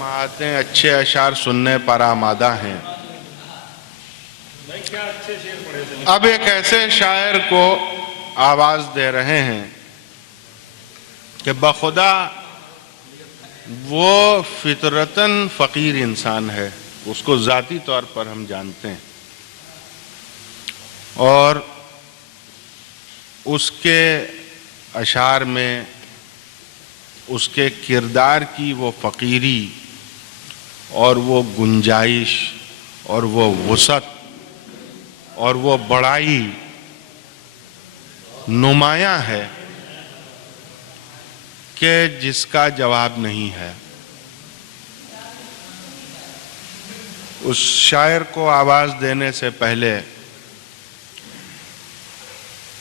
سماعتیں اچھے اشعار سننے پر آمادہ ہیں۔ اب ایک ایسے شاعر کو آواز دے رہے ہیں کہ بخدا وہ فطرتاً فقیر انسان ہے، اس کو ذاتی طور پر ہم جانتے ہیں، اور اس کے اشعار میں اس کے کردار کی وہ فقیری اور وہ گنجائش اور وہ وسعت اور وہ بڑائی نمایاں ہے کہ جس کا جواب نہیں ہے۔ اس شاعر کو آواز دینے سے پہلے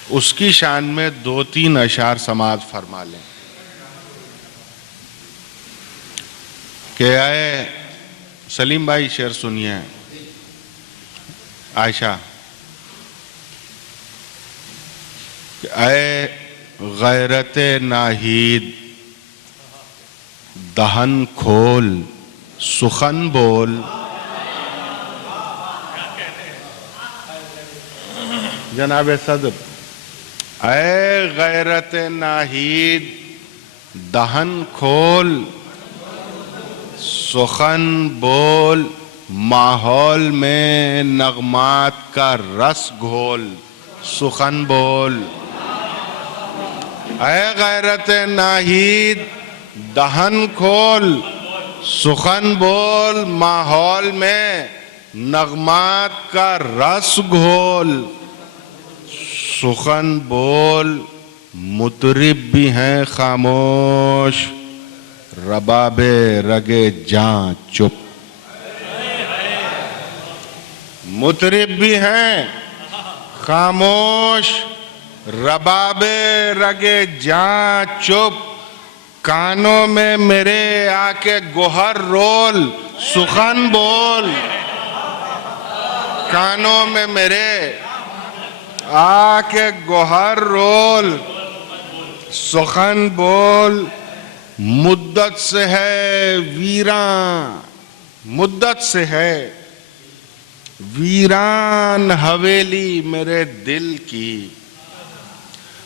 اس کی شان میں 2-3 اشعار سماعت فرما لیں کہ اے سلیم بھائی شعر سنیے۔ عائشہ، اے غیرت ناہید دہن کھول سخن بول، جناب صدر، اے غیرت ناہید دہن کھول سخن بول، ماحول میں نغمات کا رس گھول، سخن بول۔ اے غیرت ناہید دہن کھول سخن بول، ماحول میں نغمات کا رس گھول، سخن بول۔ مطرب بھی ہیں خاموش، رباب رگے جاں چپ، مطرب بھی ہیں خاموش، رباب رگے جاں چپ، کانوں میں میرے آ کے گوہر رول، سخن بول۔ کانوں میں میرے آ کے گوہر رول، سخن بول۔ مدت سے ہے ویران، مدت سے ہے ویران حویلی میرے دل کی،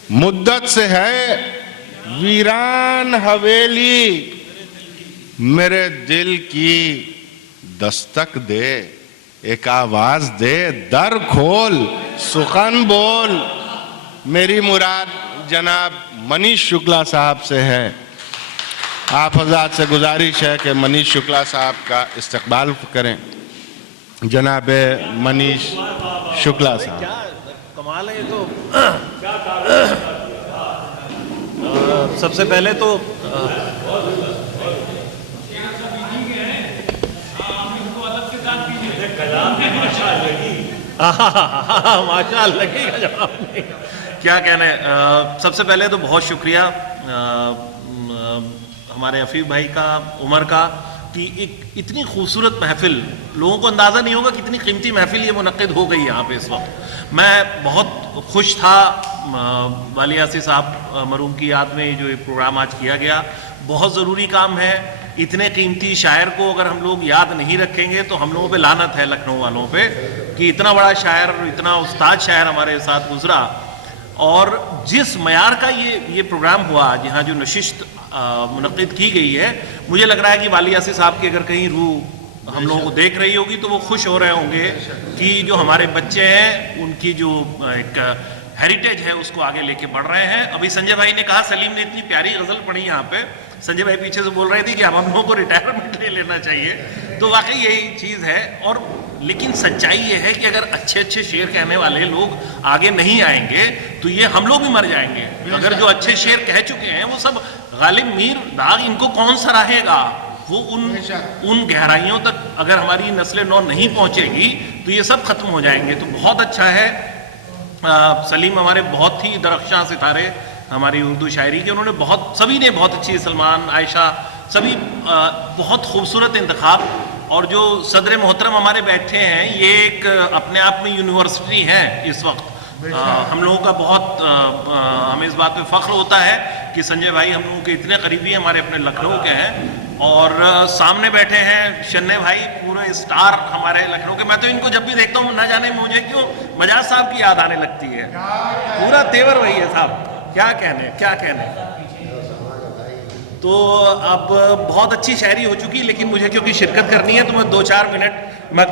مدت سے ہے ویران حویلی میرے دل کی، دستک دے ایک آواز دے، در کھول سخن بول۔ میری مراد جناب منیش شکلا صاحب سے ہے، آپ حضرات سے گزارش ہے کہ منیش شکلا صاحب کا استقبال کریں۔ جناب منیش شکلا صاحب، کیا کمال ہے یہ تو۔ سب سے پہلے تو ماشاء اللہ لگے گا جواب نہیں، کیا کہنا ہے۔ سب سے پہلے تو بہت شکریہ ہمارے عفیف بھائی کا، عمر کا، کہ ایک اتنی خوبصورت محفل، لوگوں کو اندازہ نہیں ہوگا کتنی قیمتی محفل یہ منعقد ہو گئی یہاں پہ اس وقت۔ میں بہت خوش تھا، والی یاسین صاحب مرحوم کی یاد میں جو یہ پروگرام آج کیا گیا، بہت ضروری کام ہے۔ اتنے قیمتی شاعر کو اگر ہم لوگ یاد نہیں رکھیں گے تو ہم لوگوں پہ لعنت ہے، لکھنؤ والوں پہ، کہ اتنا بڑا شاعر، اتنا استاد شاعر ہمارے ساتھ گزرا۔ اور جس معیار کا یہ پروگرام ہوا، جہاں جو نشست منعقد کی گئی ہے، مجھے لگ رہا ہے کہ والی یاسین صاحب کی اگر کہیں روح ہم لوگوں کو دیکھ رہی ہوگی تو وہ خوش ہو رہے ہوں گے کہ جو ہمارے بچے ہیں ان کی جو ایک ہیریٹیج ہے اس کو آگے لے کے بڑھ رہے ہیں۔ ابھی سنجے بھائی نے کہا سلیم نے اتنی پیاری غزل پڑھی یہاں پہ، سنجے بھائی پیچھے سے بول رہے تھے کہ اب ہم لوگوں کو ریٹائرمنٹ لے لینا چاہیے، تو واقعی یہی چیز ہے۔ اور لیکن سچائی یہ ہے کہ اگر اچھے اچھے شعر کہنے والے لوگ آگے نہیں آئیں گے تو یہ ہم لوگ بھی مر جائیں گے۔ اگر جو اچھے شعر کہہ چکے ہیں وہ سب غالب میر داغ، ان کو کون سراہے گا؟ وہ ان گہرائیوں تک اگر ہماری نسل نو نہیں پہنچے گی تو یہ سب ختم ہو جائیں گے۔ تو بہت اچھا ہے، سلیم ہمارے بہت ہی درخشاں ستارے ہماری اردو شاعری کے، انہوں نے سبھی نے بہت اچھی، سلمان، عائشہ، سبھی بہت خوبصورت انتخاب۔ اور جو صدر محترم ہمارے بیٹھے ہیں، یہ ایک اپنے آپ میں یونیورسٹی ہے اس وقت۔ ہم لوگوں کا بہت ہمیں اس بات پہ فخر ہوتا ہے کہ سنجے بھائی ہم لوگوں کے اتنے قریبی ہیں، ہمارے اپنے لکھنؤ کے ہیں۔ اور سامنے بیٹھے ہیں شنے بھائی، پورے اسٹار ہمارے لکھنؤ کے. میں تو ان کو جب بھی دیکھتا ہوں نہ جانے مجھے کیوں مجاز صاحب کی یاد آنے لگتی ہے. پورا تیور وہی ہے صاحب. کیا کہنے کیا کہنے. تو اب بہت اچھی شاعری ہو چکی، لیکن مجھے کیونکہ شرکت کرنی ہے تو میں 2-4 منٹ میں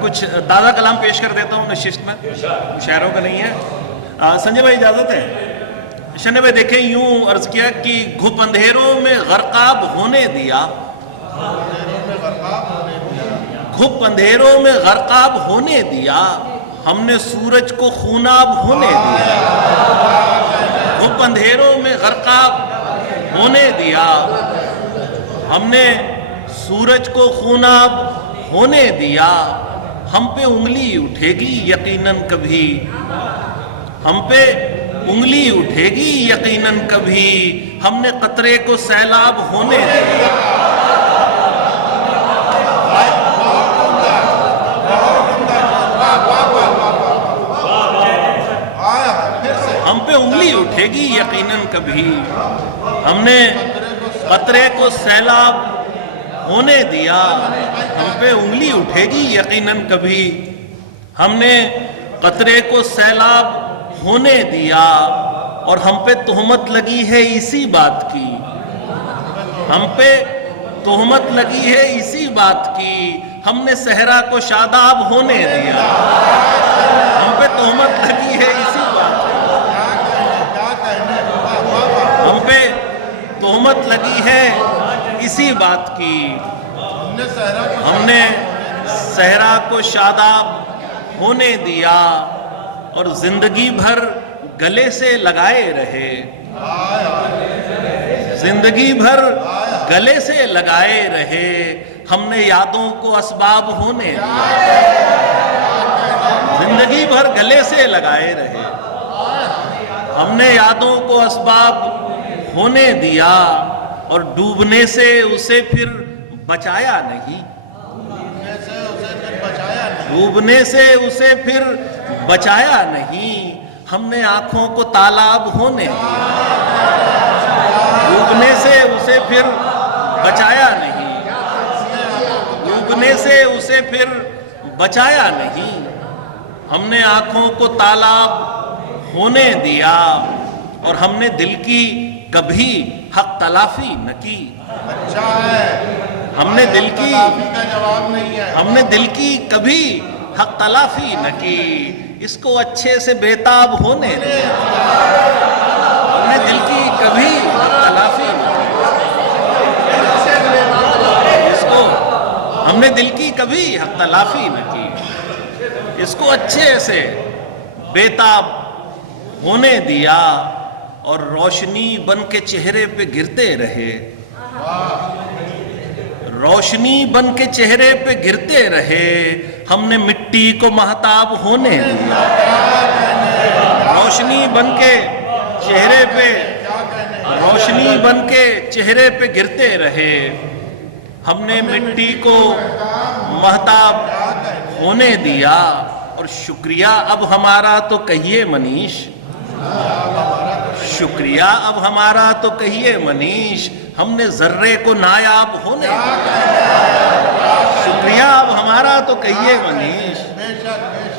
کچھ تازہ کلام پیش کر دیتا ہوں نشست میں. شاعروں کا نہیں ہے. سنجے بھائی اجازت ہے؟ شنے بھائی دیکھیں، یوں عرض کیا کہ گھپ اندھیروں میں غرقاب ہونے دیا، گھپ اندھیروں میں غرقاب ہونے دیا، ہم نے سورج کو خوناب ہونے دیا. گھپ اندھیروں میں غرقاب ہونے دیا، ہم نے سورج کو خوناب ہونے دیا. ہم پہ انگلی اٹھے گی یقیناً کبھی، ہم پہ انگلی اٹھے گی یقیناً کبھی، ہم نے قطرے کو سیلاب ہونے دیا. ہم پہ انگلی اٹھے گی یقیناً کبھی، ہم نے قطرے کو سیلاب ہونے دیا. ہم پہ انگلی اٹھے گی یقیناً کبھی، ہم نے قطرے کو سیلاب ہونے دیا. اور ہم پہ تہمت لگی ہے اسی بات کی، ہم پہ تہمت لگی ہے اسی بات کی، ہم نے صحرا کو شاداب ہونے دیا. ہم پہ تہمت لگی ہے اسی بات کی، ہم پہ تہمت لگی ہے اسی بات کی، ہم نے صحرا کو شاداب ہونے دیا. اور زندگی بھر گلے سے لگائے رہے، زندگی بھر گلے سے لگائے رہے، ہم نے یادوں کو اسباب ہونے دیا. زندگی بھر گلے سے لگائے رہے، ہم نے یادوں کو اسباب ہونے دیا. اور ڈوبنے سے اسے پھر بچایا نہیں، ڈوبنے سے اسے پھر بچایا نہیں، ہم نے آنکھوں کو تالاب ہونے دیا. ڈوبنے سے اسے پھر بچایا نہیں، ڈوبنے سے اسے پھر بچایا نہیں، ہم نے آنکھوں کو تالاب ہونے دیا. اور ہم نے دل کی کبھی حق تلافی نہ کی. ہم نے دل کی ہم نے دل کی کبھی حق تلافی نہ کی، اس کو اچھے سے بےتاب ہونے دیا. ہم نے دل کی کبھی حق تلافی نہ کی، اس کو ہم نے دل کی کبھی حق تلافی نہ کی، اس کو اچھے سے بےتاب ہونے دیا. اور روشنی بن کے چہرے پہ گرتے رہے، روشنی بن کے چہرے پہ گرتے رہے، ہم نے مٹی کو مہتاب ہونے دیا. روشنی بن کے چہرے پہ روشنی بن کے چہرے پہ گرتے رہے، ہم نے مٹی کو مہتاب ہونے دیا. اور شکریہ اب ہمارا تو کہیے منیش، شکریہ اب ہمارا تو کہیے منیش، ہم نے ذرے کو نایاب ہونے دیا. شکریہ اب ہمارا تو کہیے منیش،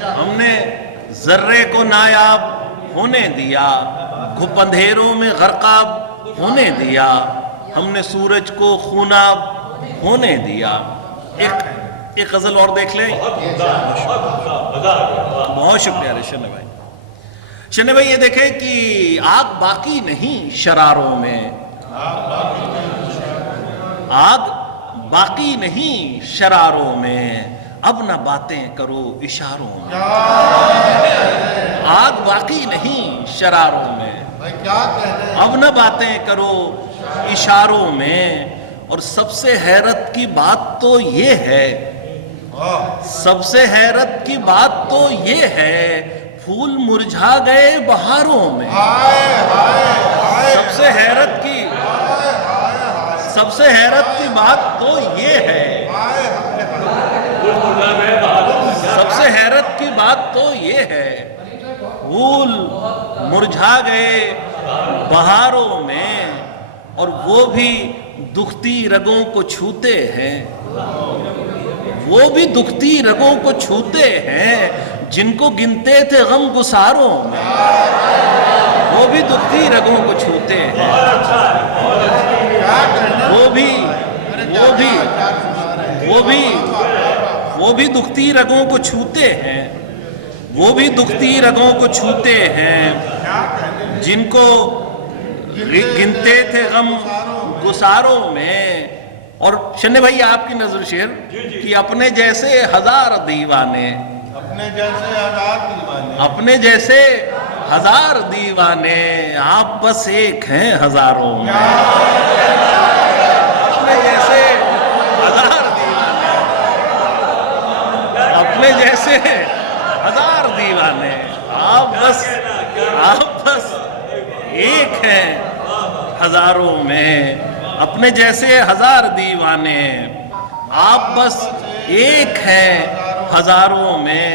ہم نے ذرے کو نایاب ہونے دیا. گھپ اندھیروں میں غرقاب ہونے دیا، ہم نے سورج کو خوناب ہونے دیا. ایک غزل اور دیکھ لیں. بہت شکریہ شنے بھائی. شنے بھائی یہ دیکھیں کہ آگ باقی نہیں شراروں میں، آگ باقی نہیں شراروں میں، اب نہ باتیں کرو اشاروں میں. آگ باقی نہیں شراروں میں، اب نہ باتیں کرو اشاروں میں. اور سب سے حیرت کی بات تو یہ ہے، سب سے حیرت کی بات تو یہ ہے، پھول مرجھا گئے بہاروں میں. سب سے حیرت کی بات تو یہ ہے، سب سے حیرت کی بات تو یہ ہے، پھول مرجھا گئے بہاروں میں، اور وہ بھی دکھتی رگوں کو چھوتے ہیں، وہ بھی دکھتی رگوں کو چھوتے ہیں جن کو گنتے تھے غم گساروں میں، وہ بھی دکھتی رگوں کو چھوتے ہیں، وہ بھی دکھتی رگوں کو چھوتے ہیں، وہ بھی دکھتی رگوں کو چھوتے ہیں جن کو گنتے تھے غم گساروں میں۔ اور شنے بھائی آپ کی نظر شیر کہ اپنے جیسے ہزار دیوانے، اپنے جیسے ہزار دیوانے، آپ بس ایک ہیں ہزاروں میں، اپنے جیسے ہزار دیوانے، اپنے جیسے ہزار دیوانے، آپ بس ایک ہیں ہزاروں میں، اپنے جیسے ہزار دیوانے، آپ بس ایک ہیں ہزاروں میں،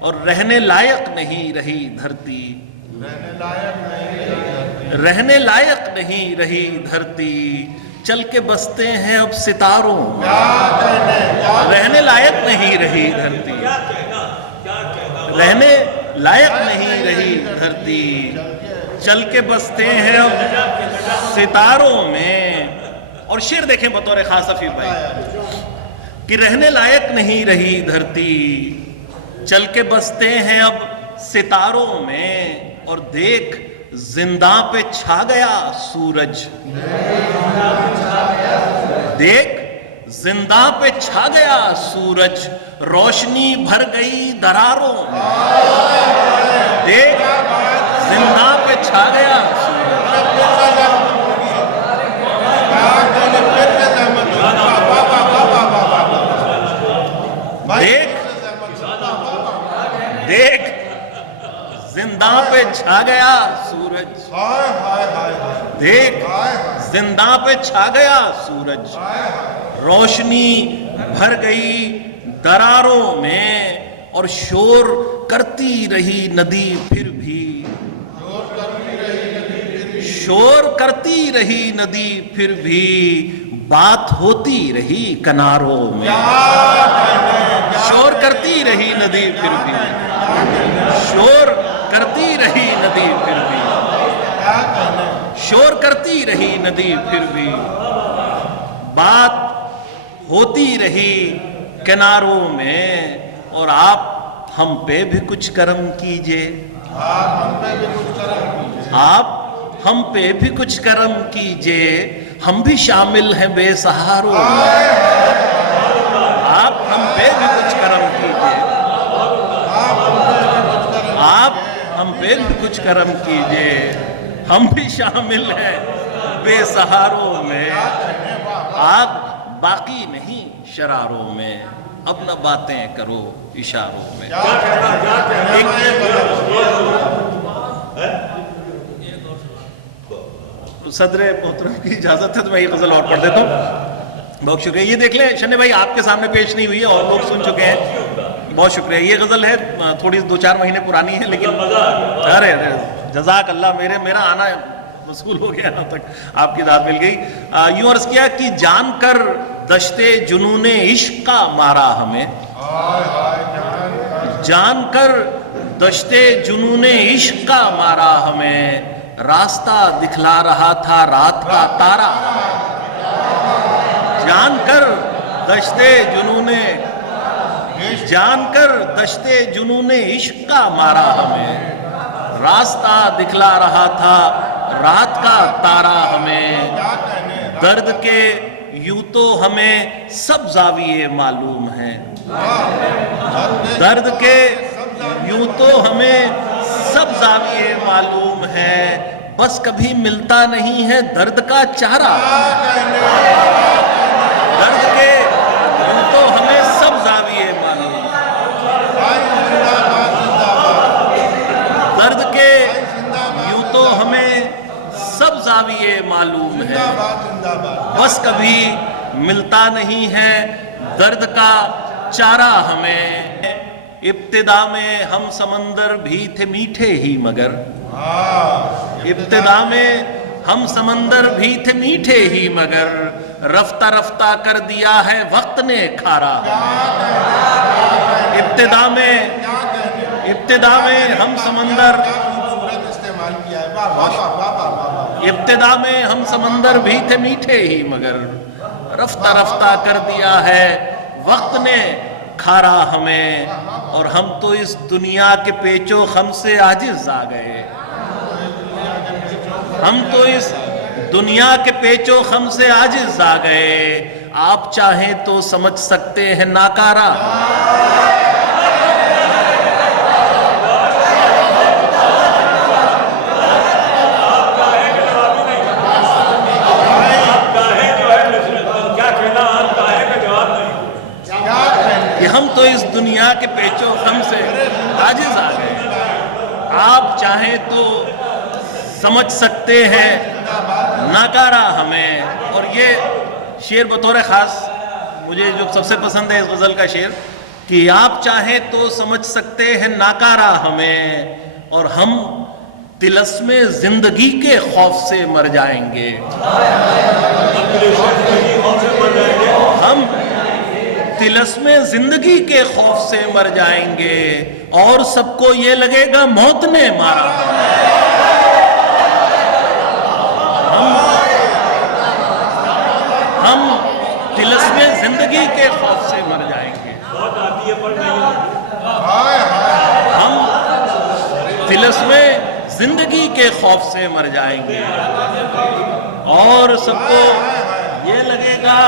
اور رہنے لائق نہیں رہی دھرتی، رہنے لائق نہیں رہی دھرتی، چل کے بستے ہیں اب ستاروں میں، رہنے لائق نہیں رہی دھرتی، رہنے لائق نہیں رہی دھرتی، چل کے بستے ہیں اب ستاروں میں۔ اور شعر دیکھیں بطور خاص حفیظ بھائی کہ رہنے لائق نہیں رہی دھرتی، چل کے بستے ہیں اب ستاروں میں، اور دیکھ زنداں پہ چھا گیا سورج، دیکھ زنداں پہ چھا گیا سورج، روشنی بھر گئی دراروں میں، دیکھ زنداں پہ چھا گیا دیکھ زنداں پہ چھا گیا سورج، دیکھ زنداں پہ چھا گیا سورج، روشنی بھر گئی دراروں میں، اور شور کرتی رہی ندی پھر بھی، شور کرتی رہی ندی پھر بھی، بات ہوتی رہی کناروں میں، شور کرتی رہی ندی پھر بھی، شور کرتی رہی ندی پھر بھی، شور کرتی رہی ندی پھر بھی، بات ہوتی رہی کناروں میں، اور آپ ہم پہ بھی کچھ کرم کیجئے، آپ ہم پہ بھی کچھ کرم کیجئے، ہم بھی شامل ہیں بے سہاروں میں، آپ ہم پہ بھی کچھ کرم کیجئے، آپ ہم پہ بھی کچھ کرم کیجئے، ہم بھی شامل ہیں بے سہاروں میں، آپ باقی نہیں شراروں میں، اب نہ باتیں کرو اشاروں میں۔ صدر محترم کی اجازت ہے تو میں یہ غزل اور پڑھ دیتا ہوں، بہت شکریہ۔ یہ دیکھ لیں شنے بھائی آپ کے سامنے پیش نہیں ہوئی ہے، اور لوگ سن چکے ہیں، بہت شکریہ۔ یہ غزل ہے تھوڑی 2-4 مہینے پرانی ہے، لیکن ارے جزاک اللہ، میرا آنا مشغول ہو گیا، یہاں تک آپ کی داد مل گئی۔ یوں عرض کیا کہ جان کر دشتے جنون عشق کا مارا ہمیں، جان کر دشتے جنون عشق کا مارا ہمیں، راستہ دکھلا رہا تھا رات کا تارا، جان کر دشتے جنون، جان کر دشتے جنون عشق کا مارا ہمیں، راستہ دکھلا رہا تھا رات کا تارا ہمیں، درد کے یوں تو ہمیں سب زاویے معلوم ہیں، درد کے یوں تو ہمیں سب زاویے معلوم ہے، بس کبھی ملتا نہیں ہے درد کا چہرہ، درد کے یوں تو ہمیں سب زاویے معلوم ہیں، درد کے یوں تو ہمیں سب زاویے معلوم ہے، بس کبھی ملتا نہیں ہے درد کا چارہ ہمیں۔ ابتدا میں ہم سمندر بھی تھے میٹھے ہی مگر ابتدا میں ہم سمندر بھی تھے میٹھے ہی مگر رفتہ رفتہ کر دیا ہے وقت نے کھارا ابتدا میں ہم سمندر ابتدا میں ہم سمندر بھی تھے میٹھے ہی مگر رفتہ رفتہ کر دیا ہے وقت نے کھارا ہمیں اور ہم تو اس دنیا کے پیچ و خم سے عاجز آ گئے ہم تو اس دنیا کے پیچ و خم سے عاجز آ گئے آپ چاہیں تو سمجھ سکتے ہیں ناکارہ کہ ہم تو اس دنیا کے پیچ و خم سے عاجز آ گئے آپ چاہیں تو سمجھ سکتے ہیں ناکارہ ہمیں اور یہ شعر بطور خاص مجھے جو سب سے پسند ہے اس غزل کا شعر کہ آپ چاہیں تو سمجھ سکتے ہیں ناکارہ ہمیں اور ہم طلسم زندگی کے خوف سے مر جائیں گے ہم طلسم زندگی کے خوف سے مر جائیں گے اور سب کو یہ لگے گا موت نے مارا ہم طلسم زندگی کے خوف سے مر جائیں گے ہم طلسم زندگی کے خوف سے مر جائیں گے اور سب کو یہ لگے گا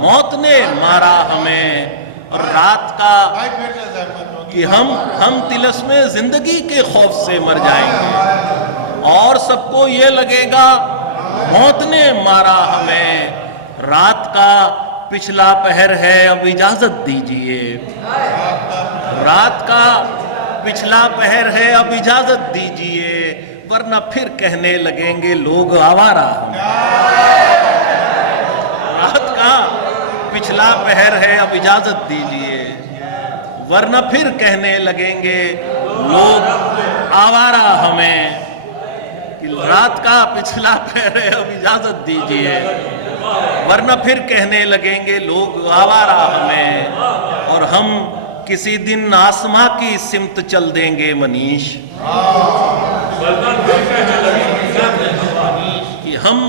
موت نے مارا ہمیں اور رات کا کہ ہم طلسم زندگی کے خوف سے مر جائیں گے اور سب کو یہ لگے گا موت نے مارا ہمیں رات کا پچھلا پہر ہے اب اجازت دیجئے رات کا پچھلا پہر ہے اب اجازت دیجئے ورنہ پھر کہنے لگیں گے لوگ آوارہ رات کا پچھلا پہر ہے اب اجازت دیجئے ورنہ پھر کہنے لگیں گے لوگ آوارہ ہمیں کہ رات کا پچھلا پہر ہے اب اجازت دیجئے ورنہ پھر کہنے لگیں گے لوگ آوارہ ہمیں اور ہم کسی دن آسماں کی سمت چل دیں گے منیش کہ ہم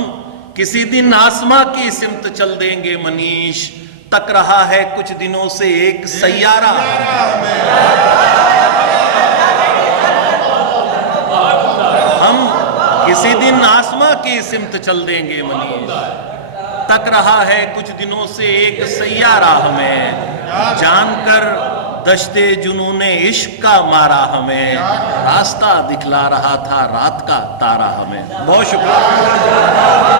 کسی دن آسماں کی سمت چل دیں گے منیش تک رہا ہے کچھ دنوں سے ایک سیارہ ہم کسی دن آسماں کی سمت چل دیں گے منیش تک رہا ہے کچھ دنوں سے ایک سیارہ ہمیں جان کر دشتے جنون عشق کا مارا ہمیں راستہ دکھلا رہا تھا رات کا تارا ہمیں بہت شکریہ